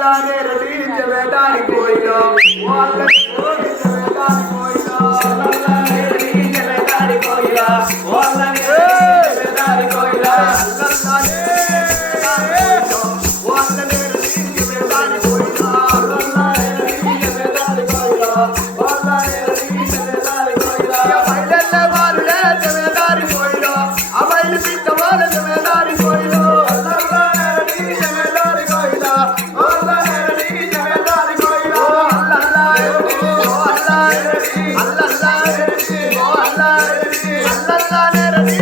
అలానే రచించబెట్టాలి పోయినా. వాళ్ళ தானே ரவி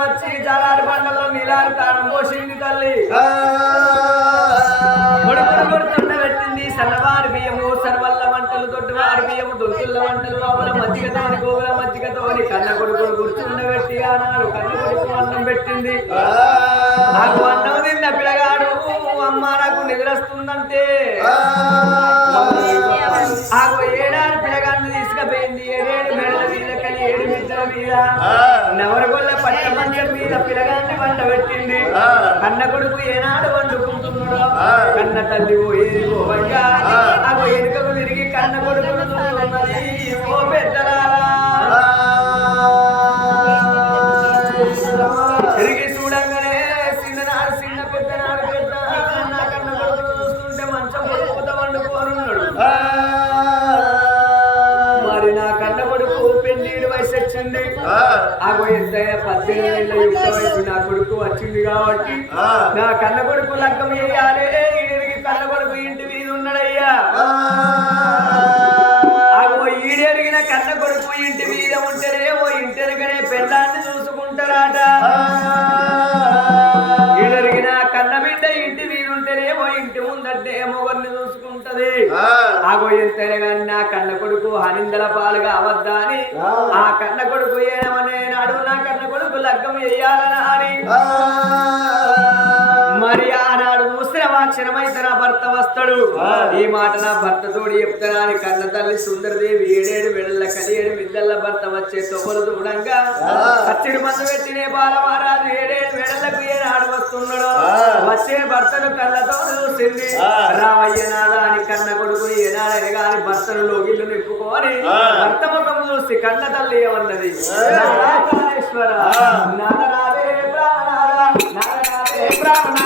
వచ్చి జలారి పండలో నీలారి పెట్టింది సన్నవారి బియ్యము సర్వల్ల వంటలు దొడ్డువారి బియ్యము దొడ్డుల వంటలు లోపల కన్న కొడుకులు గుర్తుండ పెట్టి అన్నాడు కన్న కొడుకు అన్నం పెట్టింది. కదా నవరగొల్ల పట్ట మంచం మీద పిలగాన్ని వంట పెట్టింది. కన్న కొడుకు ఏనాడు వండుకుంటున్నాడో? కన్న తల్లి ఓ ఏది ఓ అగో ఎనుకకు తిరిగి కన్న కొడుకు కాబట్టి నా కన్న కొడుకు లగ్గం వేయాలి కన్న కొడుకు ఇంటి మీద ఉన్నాడయ్యా. ఈడెరిగిన కన్న కొడుకు ఇంటి మీద ఉంటారేమో ఇంటెరగనే పెద్దాన్ని చూసుకుంటారాట. ఈడెరిగిన కన్న బిడ్డ ఇంటి మీద ఉంటేనే ఓ ఇంటి ముందంటే మొగర్ని చూసుకుంటది? ఆగో ఎంత కన్న కొడుకు హనిందల పాలుగా అవద్దాని. ఆ. కన్న కొడుకు ఏమనే నాడు నా కన్న కొడుకు లగ్గం వేయాలని మరి ఆ క్షణమైతే నా భర్త వస్తాడు. ఈ మాట నా భర్త తోడు చెప్తారా అని కన్న తల్లి సుందరదేవి ఏడేడు వెళ్ళ కలియేడు మిద్దల్ల భర్త వచ్చే తొమ్మలు దూడంగా అచ్చడి మందు పెట్టినే బాలమహారాజు ఏడేడు వెడల్లకు ఏనాడు వస్తున్నాడు. వచ్చే భర్తను కళ్ళతో చూసింది. రామయ్య నాద అని కన్న కొడుకుని ఏనాడని కానీ భర్తను లోగిళ్ళు నిప్పుకోని. భర్త ముఖం చూసి కన్న తల్లి ఏమన్నది? నారాయణేశ్వర నారాయణ ప్రాణ నారాయణ ప్రాణ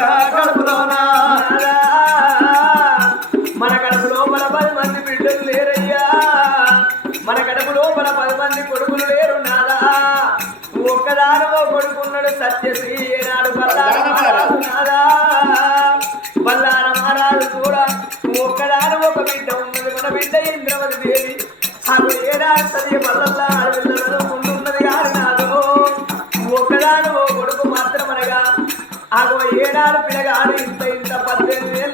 మన యొక్క మన కడుపు లోపల పది మంది బిడ్డలు లేరయ్యా. మన కడుపు లోపల పది మంది కొడుకులు లేరు నాదా. ఒక్కదానో కొడుకున్నాడు సత్యశ్రీ. ఇంత ఇంత పద్దెనిమిది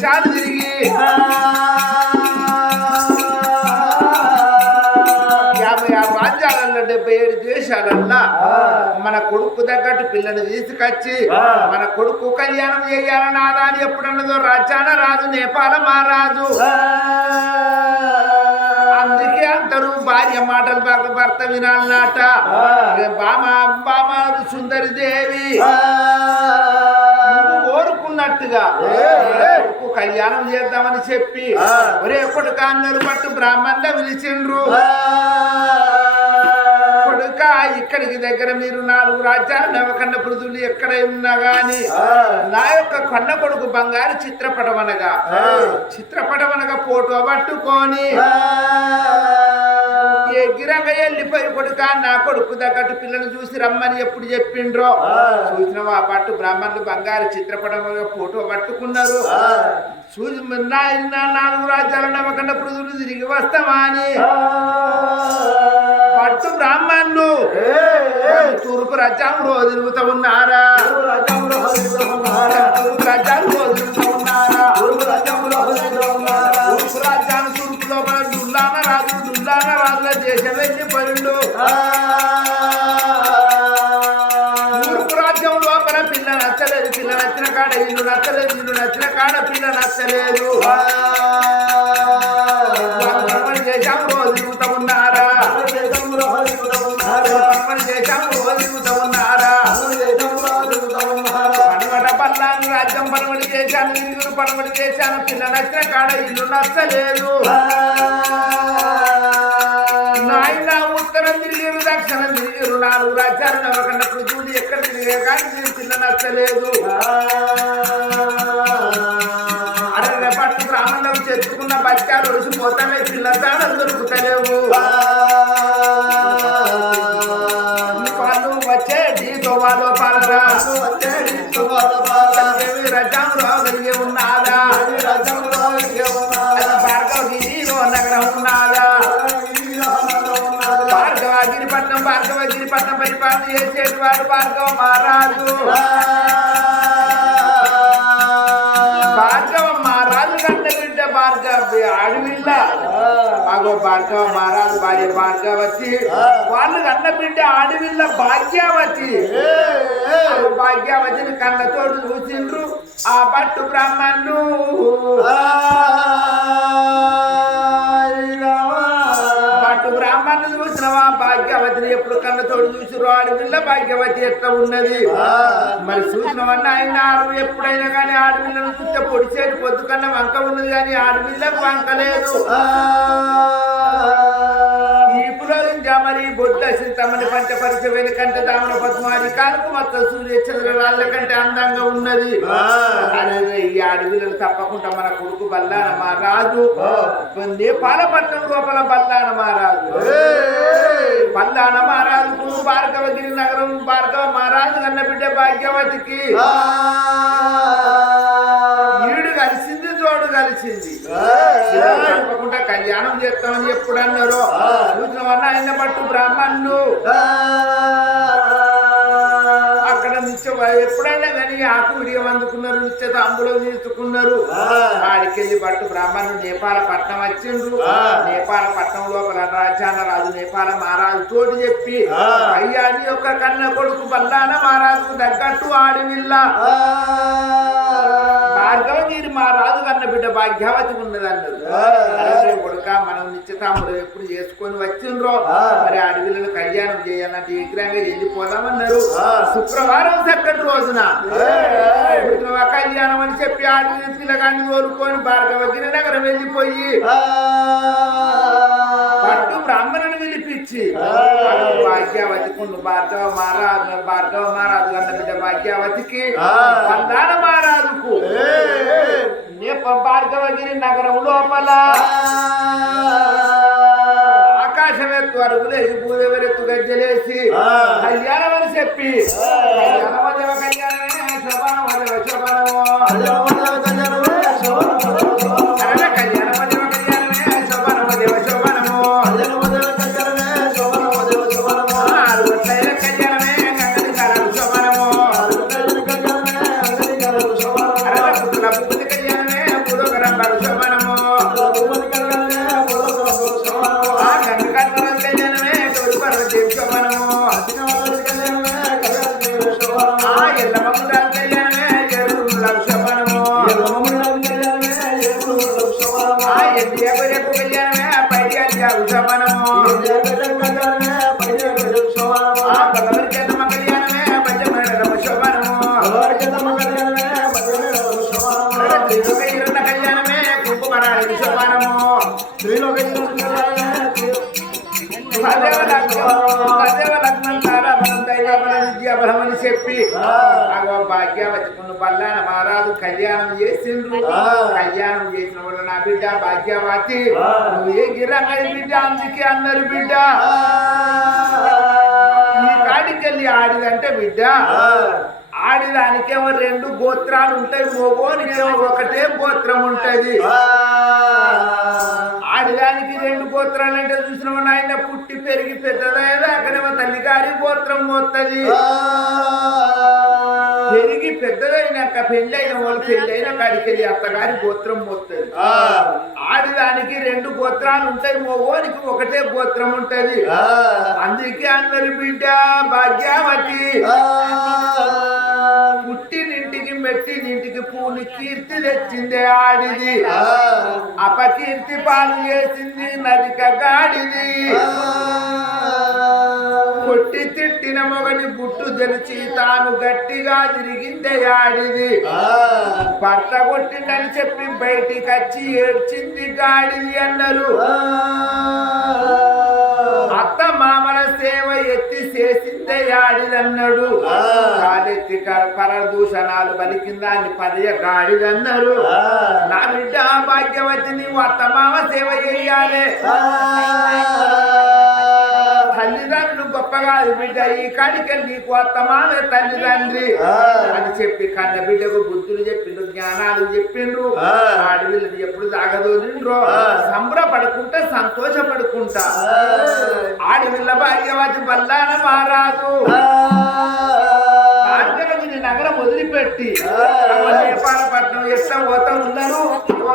దేశాలు తిరిగి యాభై ఆరు రాజ్యాలలో డెబ్బై ఏడు దేశాలల్లా మన కొడుకు తగ్గట్టు పిల్లని తీసుకొచ్చి మన కొడుకు కళ్యాణం చేయాలని నాదాని ఎప్పుడన్నదో రాజ్యాన రాజు నేపాల మహారాజు. అందుకే అంటారు భార్య మాటలు బాగా భర్త వినాలన్నట. బామ బామ సుందరి దేవి. కొడుకు కళ్యాణం చేద్దామని చెప్పి ఒరే కొడుకు అందరు పట్టు బ్రాహ్మణ పిలిచిండ్రు. కొడుక ఇక్కడికి దగ్గర మీరు నాలుగు రాజ్యాలు నవకన్న పృథులు ఎక్కడ ఉన్నా గాని నా యొక్క కన్న కొడుకు బంగారు చిత్రపటం అనగా చిత్రపటం అనగా ఫోటో పట్టుకొని ఎగిరంగా వెళ్ళిపోయి కొడుక నా కొడుకు తగ్గట్టు పిల్లని చూసి రమ్మని ఎప్పుడు చెప్పిండ్రో? చూసిన ఆ పట్టు బ్రాహ్మణులు బంగారు చిత్రపటం ఫోటో పట్టుకున్నారు. చూసి నాలుగు రాజ్యాలు నమ్మకన్న పృథులు తిరిగి వస్తామా అని. పట్టు బ్రాహ్మణులు. తూర్పు రోజు తిరుగుతూ ఉన్నారా? తూర్పు రోజు ఉన్నారా? తూర్పు రాజ్యాన్ని తూర్పు లోపల దుల్లాన రాజు దుల్లాన రాజుల వెళ్ళి పనులు. తూర్పు రాజ్యం లోపల పిల్ల నచ్చలేదు పిల్ల నచ్చిన కాడ ఇల్లు నచ్చలేదు ఇల్లు నచ్చిన కాడ పిల్ల నచ్చలేదు. పని చేశాం రోజు తిరుగుతూ ఉన్నారా? పని చేశాం రోజు తిరుగుతూ ఉన్నారా? పనమట పల్లాను రాజ్యం పనమటి చేశాను ఇల్లు పనమటి చేశాను పిల్ల నచ్చిన కాడ ఇల్లు నచ్చలేదు. ఉత్తరం తిరిగారు దక్షిణం తిరిగారు నాలుగు రాజ్యాలు నవ్వకుండా పృథువులు ఎక్కడ తిరిగే కానీ నేను చిన్న నచ్చలేదు. అడగ పట్టు బ్రాహ్మణులకు చెప్పుకున్న బచ్చాలు ఒడిసిపోతానే పిల్ల తాడలు దొరుకుతలేవు పట్నం పరిపాలన చేసేటివాడు భార్గవ మహారాజు. భార్గవ మహారాజు కంట బిడ్డ భార్గవ అడవిల్ల మాగో భార్గవ మహారాజు భార్య భార్గవతి. వాళ్ళు కన్న బిడ్డ అడవిల్ల భాగ్యావతి. భాగ్యావతిని కళ్ళతోడు చూసిండ్రు. ఆ పట్టు బ్రాహ్మణులు భాగ్యవతిని ఎప్పుడు కళ్ళతోడు చూసిరు ఆడపిల్ల భాగ్యవతి ఎట్లా ఉన్నది? మరి చూసినవన్న ఆయన ఎప్పుడైనా కానీ ఆడపిల్లను చూస్తే పొడిచేది పొద్దు కన్నా వంక ఉన్నది కానీ ఆడపిల్లకు వంక లేదు. మరి బొడ్ల సింతమని పంట పరిచయం కంటే దామన పద్మాది కాలకు మొత్తం సూర్య చంద్రుల కంటే అందంగా ఉన్నది. అడవిలను తప్పకుండా మన కొడుకు బల్లాన మా రాజు నేపాల పట్టణం లోపల బల్లాన మహారాజు. బల్లాన మహారాజు భార్గవగిరి నగరం భార్గవ మహారాజు కన్న బిడ్డ భాగ్యవతికి ఈడు కలిసింది జోడు కలిసింది. తప్పకుండా కళ్యాణం చేస్తామని ఎప్పుడు అన్నారో ఆయన పట్టు బ్రాహ్మణులు. నిత్య ఎప్పుడైనా కానీ ఆకు విడియం అందుకున్నారు నిత్య తాంబూలం తీసుకున్నారు ఆడికెళ్ళి పట్టు బ్రాహ్మణుడు నేపాల పట్నం వచ్చిండ్రు. నేపాల పట్నం లోపల రాజ్యాన రాజు నేపాల మహారాజు తోటి చెప్పి అయ్యా నీ యొక్క కన్న కొడుకు బల్లాన మహారాజుకు తగ్గట్టు ఆడివిల్ల భార్గవగిరి మా రాజు కన్న బిడ్డ భాగ్యవతి ఉన్నది అన్నారు అరే కొడుక మనం నిత్యతాముడు ఎప్పుడు చేసుకొని వచ్చిండ్రో? మరి అడవిలను కళ్యాణం చేయాలంటే శీఘ్రంగా వెళ్ళిపోదామన్నారు. శుక్రవారం చక్కటి రోజున. కళ్యాణం అని చెప్పి అడవి పిల్లగాన్ని కోరుకొని భార్గవగిరి నగరం వెళ్ళిపోయి. పట్టు బ్రాహ్మణుని పిలిపించి భాగ్యావతి కుండు భార్గవ మహారాజు భార్గవ మహారాజు కన్న బిడ్డ భాగ్యావతికి వందాన మహారాజుకు. భార్గవగిరి నగరం లోపల. ఆకాశం ఎత్తు అరుగులేసి భూదేవరెత్తు గజ్జలేసి కళ్యాణం అని చెప్పి. కళ్యాణమదేవ కళ్యాణమే శోభనమదేవ శోభనమో కళ్యాణం చేసిన వాళ్ళు నా బిడ్డ భాగ్యవతి. ఏ గిరంగ బిడ్డ? అందుకే అన్నారు బిడ్డ. ఈ కాడికెళ్ళి ఆడిదంటే బిడ్డ ఆడిదానికేమో రెండు గోత్రాలు ఉంటాయి. మోగోనికేమో ఒకటే గోత్రం ఉంటది. ఆడిదానికి రెండు గోత్రాలు అంటే చూసిన ఆయన పుట్టి పెరిగి పెద్దదయ్యేదా అక్కడేమో తల్లి గారి గోత్రం మోత్తది పెరిగి పెద్దదైనాక పెళ్ళైన వాళ్ళు పెళ్ళైన కాడికెళ్ళి అత్తగారి గోత్రం మోత్తది ఆడిదానికి రెండు గోత్రాలు ఉంటాయి మోగోనికి ఒకటే గోత్రం ఉంటది. అందుకే అందరి బిడ్డ భాగ్యావతి. పుట్టినింటికి మెట్టినింటికి పూలు కీర్తి తెచ్చిందే ఆడిది. అపకీర్తి పాలు చేసింది నదిక గాడిది. కొట్టి తిట్టిన మొగని గుట్టు తెరిచి తాను గట్టిగా తిరిగిందే ఆడిది భర్త కొట్టిందని చెప్పి బయటికి వచ్చి ఏడ్చింది గాడిది అన్నారు అత్త మామల సేవ ఎత్తి చేసిందే ఆడిదన్నాడు కాలెత్తి పరదూషణాలు పలికిందాన్ని పదయ గాడిదన్నారు నా బిడ్డ భాగ్యవతి నీవు అత్త మామ సేవ చేయాలి. గొప్పగా బిడ్డ ఈ కాడికి నీకు అత్తమానే తల్లిదండ్రి అని చెప్పి కన్న బిడ్డకు బుద్ధులు చెప్పిండ్రు జ్ఞానాలు చెప్పిండ్రు. ఆడవిల్లని ఎప్పుడు సాగదోలిండ్రో సంబరపడుకుంటా సంతోషపడుకుంటా. ఆడవిల్ల భాగ్యవతి భాగ్యవతి బల్లాన భార్గవగిరి నగరం వదిలిపెట్టి. నేపాలపట్నం ఎట్లా పోతా ఉన్నారు ఓ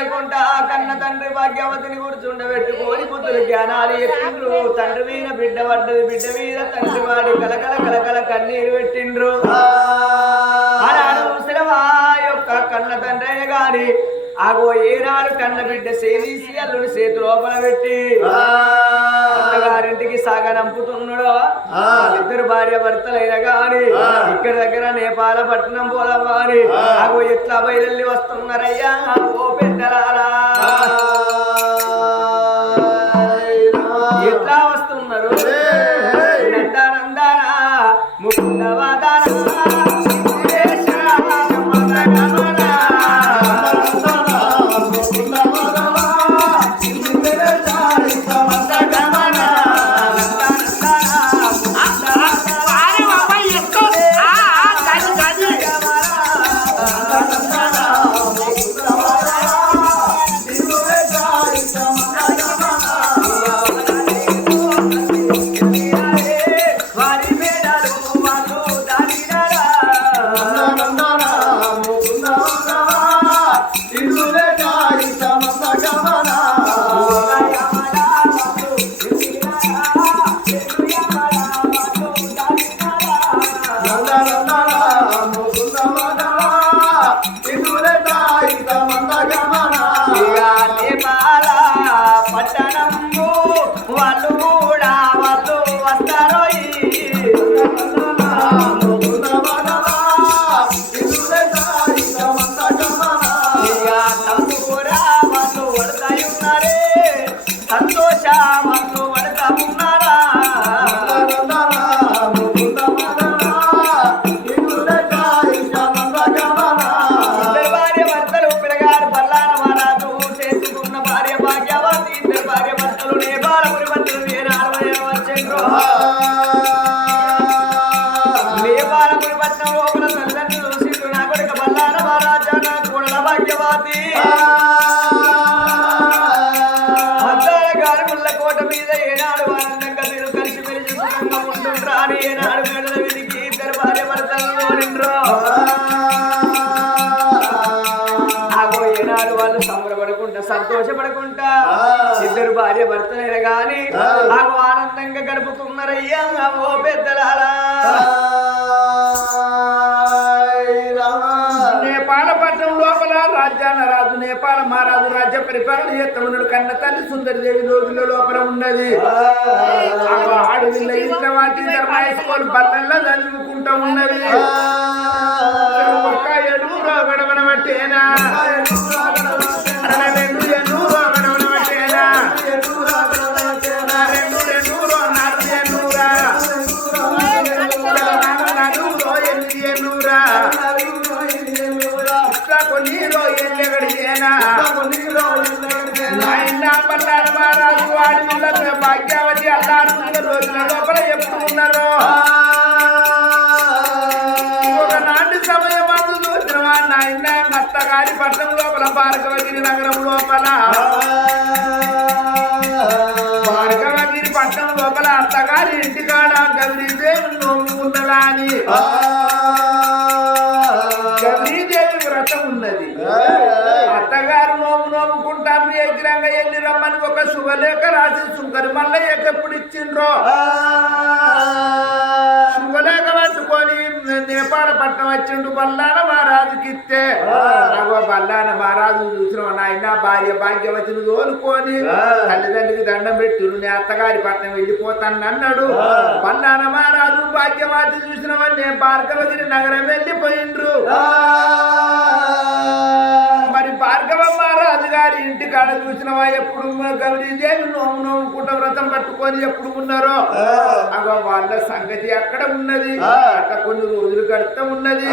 సంతోషపడకుండా కన్న తండ్రి భాగ్యవతిని కూర్చుండబెట్టుకొని పుత్రులు జ్ఞానాలు ఎత్తిండ్రు. తండ్రి మీద బిడ్డ పడ్డది బిడ్డ మీద తండ్రి వాడి కలకల కలకల కన్నీరు పెట్టిండ్రు. యొక్క కన్న తండ్రి అయిన గాని ఆగో ఏనాడు కన్న బిడ్డ సేదీసి అల్లుని చేతి లోపల పెట్టి అత్తగారింటికి సాగనంపుతున్నాడో ఇద్దరు భార్య భర్తలైన గాని ఇక్కడ దగ్గర నేపాల పట్టణం పోదామా అని. ఆగో ఎట్లా బయలుదేరి వస్తున్నారయ్యా? ఓ పెద్దలారా ఎట్లా వస్తున్నారు? నందానందానా ముకుందవాదానా? సంతోషపడకుండా ఇద్దరు భార్య భర్తలైన గాని ఆగో ఆనందంగా గడుపుతున్నారయ్యా ఓ పెద్దలారా. నేపాలపట్నం లోపల రాజ్యాన రాజు నేపాల మహారాజు రాజ్య పరిపాలన చేస్తా ఉన్నాడు కన్న తల్లి సుందరిదేవి రోజుల లోపల ఉన్నది. ఆడవిల్ల ఇంద్రవాతి ధర్మాయస్కోలు బల్లల్లో చదువుకుంటా ఉన్నది. ఒక ఎడుగులో గడవన మహారాజు వాడి వల్ల భాగ్యావతి అల్లారు రోజుల లోపల ఎప్పుడు ఉన్నారు ఒకనాటి సమయం అందు చూసిన నాయన అత్తగారి పట్టణం లోపల భార్గవగిరి నగరం లోపల భార్గవగిరి పట్టణం లోపల అత్తగారి ఇంటికాడ గౌరీదేవి నోము అని ఎగిరంగా ఎల్లి రమ్మని ఒక శుభలేఖ రాసి సుంకరి మల్లయ్యకి ఎప్పుడు ఇచ్చిండ్రో? శుభలేఖ పట్టుకొని నేపాల పట్నం వచ్చిండు బల్లాన మహారాజుకి ఇస్తే. బల్లాన మహారాజు చూసిన నాయన భార్య భాగ్యవతిని తోలుకొని. తల్లిదండ్రికి దండం పెట్టు నీ అత్తగారి పట్నం వెళ్ళిపోతాను అన్నాడు. బల్లాన మహారాజు భాగ్యవతి చూసిన వాళ్ళే భార్గవతిని నగరం వెళ్ళిపోయిండ్రు. భార్గవ మహారాజు గారి ఇంటి కాడ చూసినవా? ఎప్పుడు గౌరీదేవి నోము నోముకుంట వ్రతం పట్టుకొని ఎప్పుడు ఉన్నారో? అగో వాళ్ళ సంగతి అక్కడ ఉన్నది. అట్లా కొన్ని రోజులు గడుతూ ఉన్నది.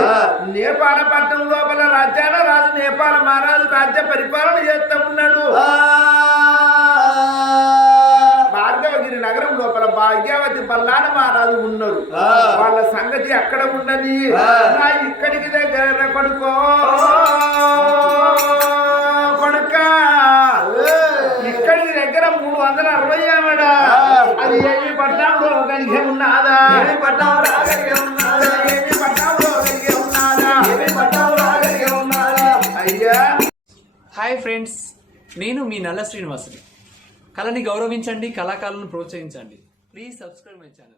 నేపాల పట్టణం లోపల రాజ్యాల రాజు నేపాల మహారాజు రాజ్య పరిపాలన చేస్తూ ఉన్నాడు. భార్గవగిరి నగరం లోపల భాగ్యవతి బల్లాన మహారాజు ఉన్నారు. వాళ్ళ సంగతి అక్కడ. నా ఇక్కడికి దగ్గర కొడుక. వందల అరవై ఆవిడ ఆ. అది ఏమి పట్నంలో కలిగి ఉన్నాదా? ఏమి? ఏమి కలిగి ఉన్నాదా? ఏమి? అయ్యా. హాయ్ ఫ్రెండ్స్ నేను మీ నల్ల శ్రీనివాసుని. కళని గౌరవించండి కళాకారులను ప్రోత్సహించండి. Please subscribe my channel.